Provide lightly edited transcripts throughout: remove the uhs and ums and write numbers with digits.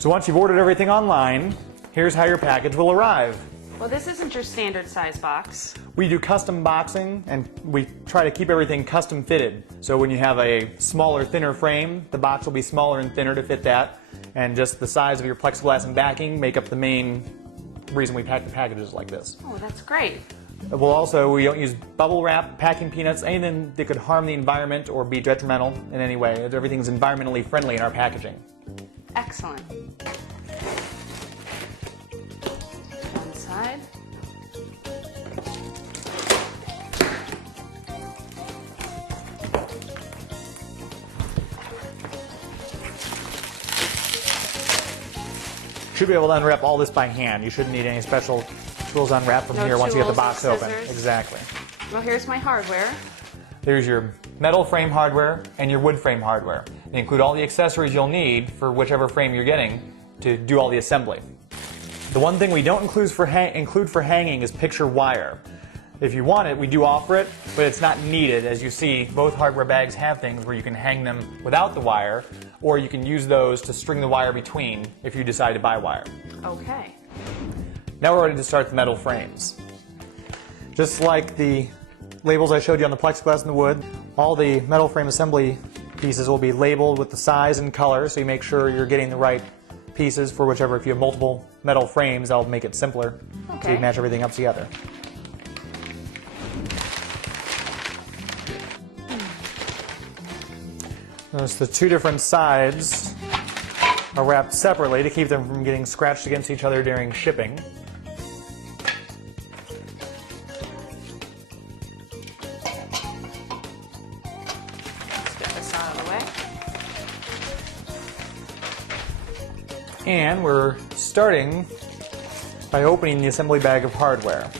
So once you've ordered everything online, here's how your package will arrive. Well, this isn't your standard size box. We do custom boxing, and we try to keep everything custom fitted. So when you have a smaller, thinner frame, the box will be smaller and thinner to fit that, and just the size of your plexiglass and backing make up the main reason we pack the packages like this. Oh, that's great. We don't use bubble wrap, packing peanuts, anything that could harm the environment or be detrimental in any way. Everything's environmentally friendly in our packaging. Excellent. One side. Should be able to unwrap all this by hand. You shouldn't need any special tools to unwrap from here once you get the box open. Exactly. Well, here's my hardware. There's your metal frame hardware and your wood frame hardware. They include all the accessories you'll need for whichever frame you're getting to do all the assembly. The one thing we don't include for hanging is picture wire. If you want it, we do offer it, but it's not needed. As you see, both hardware bags have things where you can hang them without the wire, or you can use those to string the wire between if you decide to buy wire. Okay. Now we're ready to start the metal frames. Just like the labels I showed you on the plexiglass and the wood, all the metal frame assembly pieces will be labeled with the size and color, so you make sure you're getting the right pieces for whichever. If you have multiple metal frames, that'll make it simpler. Okay. So you match everything up together. Notice the two different sides are wrapped separately to keep them from getting scratched against each other during shipping. And we're starting by opening the assembly bag of hardware.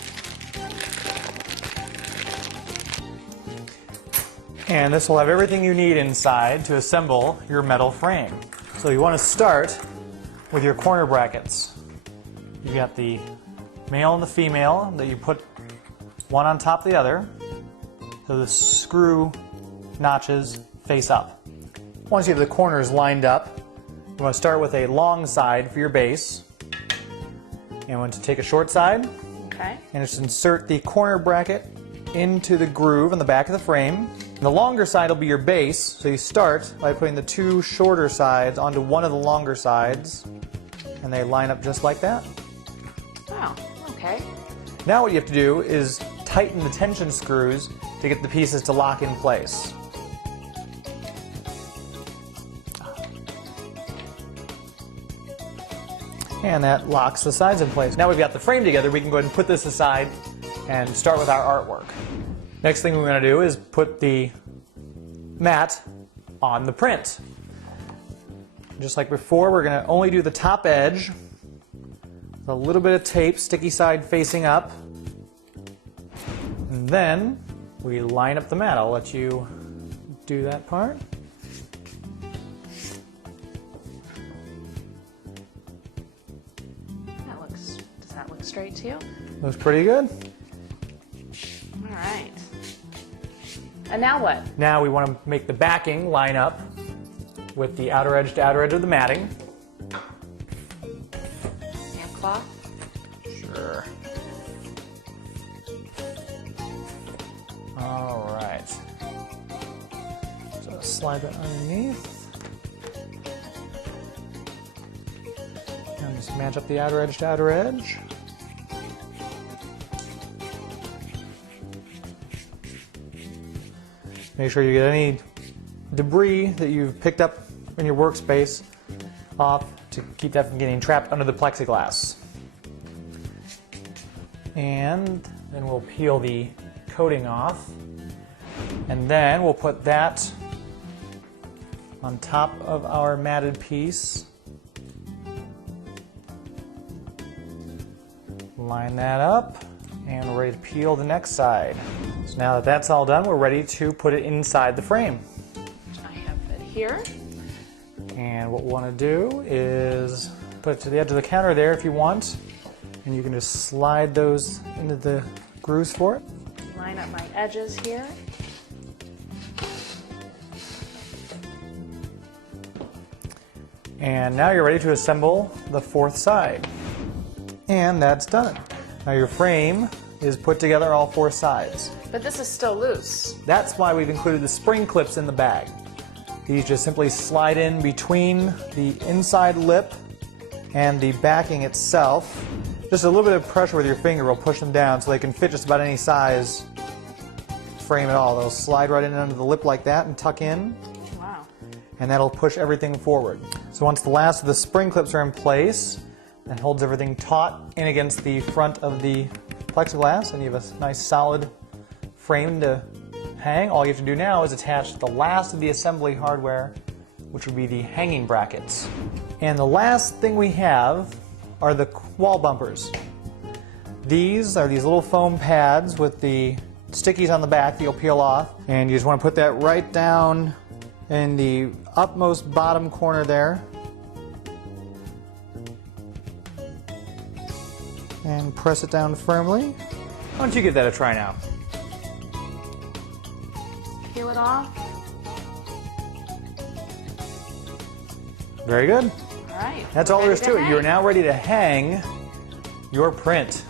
And this will have everything you need inside to assemble your metal frame. So you want to start with your corner brackets. You got the male and the female that you put one on top of the other, so the screw notches face up. Once you have the corners lined up, you want to start with a long side for your base. And you want to take a short side, okay, and just insert the corner bracket into the groove in the back of the frame. And the longer side will be your base, so you start by putting the two shorter sides onto one of the longer sides, and they line up just like that. Wow, okay. Now what you have to do is tighten the tension screws to get the pieces to lock in place. And that locks the sides in place. Now we've got the frame together, we can go ahead and put this aside and start with our artwork. Next thing we're going to do is put the mat on the print. Just like before, we're going to only do the top edge, a little bit of tape, sticky side facing up, and then we line up the mat. I'll let you do that part. Does that look straight to you? Looks pretty good. All right. And now what? Now we want to make the backing line up with the outer edge to outer edge of the matting. Hand cloth? Sure. All right. So slide that underneath. And just match up the outer edge to outer edge. Make sure you get any debris that you've picked up in your workspace off to keep that from getting trapped under the plexiglass. And then we'll peel the coating off, and then we'll put that on top of our matted piece. Line that up, and we're ready to peel the next side. So now that that's all done, we're ready to put it inside the frame. I have it here. And what we want to do is put it to the edge of the counter there if you want, and you can just slide those into the grooves for it. Line up my edges here. And now you're ready to assemble the fourth side. And that's done. Now your frame is put together all four sides. But this is still loose. That's why we've included the spring clips in the bag. These just simply slide in between the inside lip and the backing itself. Just a little bit of pressure with your finger will push them down so they can fit just about any size frame at all. They'll slide right in under the lip like that and tuck in. Wow. And that'll push everything forward. So once the last of the spring clips are in place, that holds everything taut in against the front of the plexiglass, and you have a nice solid frame to hang. All you have to do now is attach the last of the assembly hardware, which would be the hanging brackets. And the last thing we have are the wall bumpers. These are these little foam pads with the stickies on the back that you'll peel off, and you just want to put that right down in the upmost bottom corner there. And press it down firmly. Why don't you give that a try now? Peel it off. Very good. All right. That's all there is to it. You're now ready to hang your print.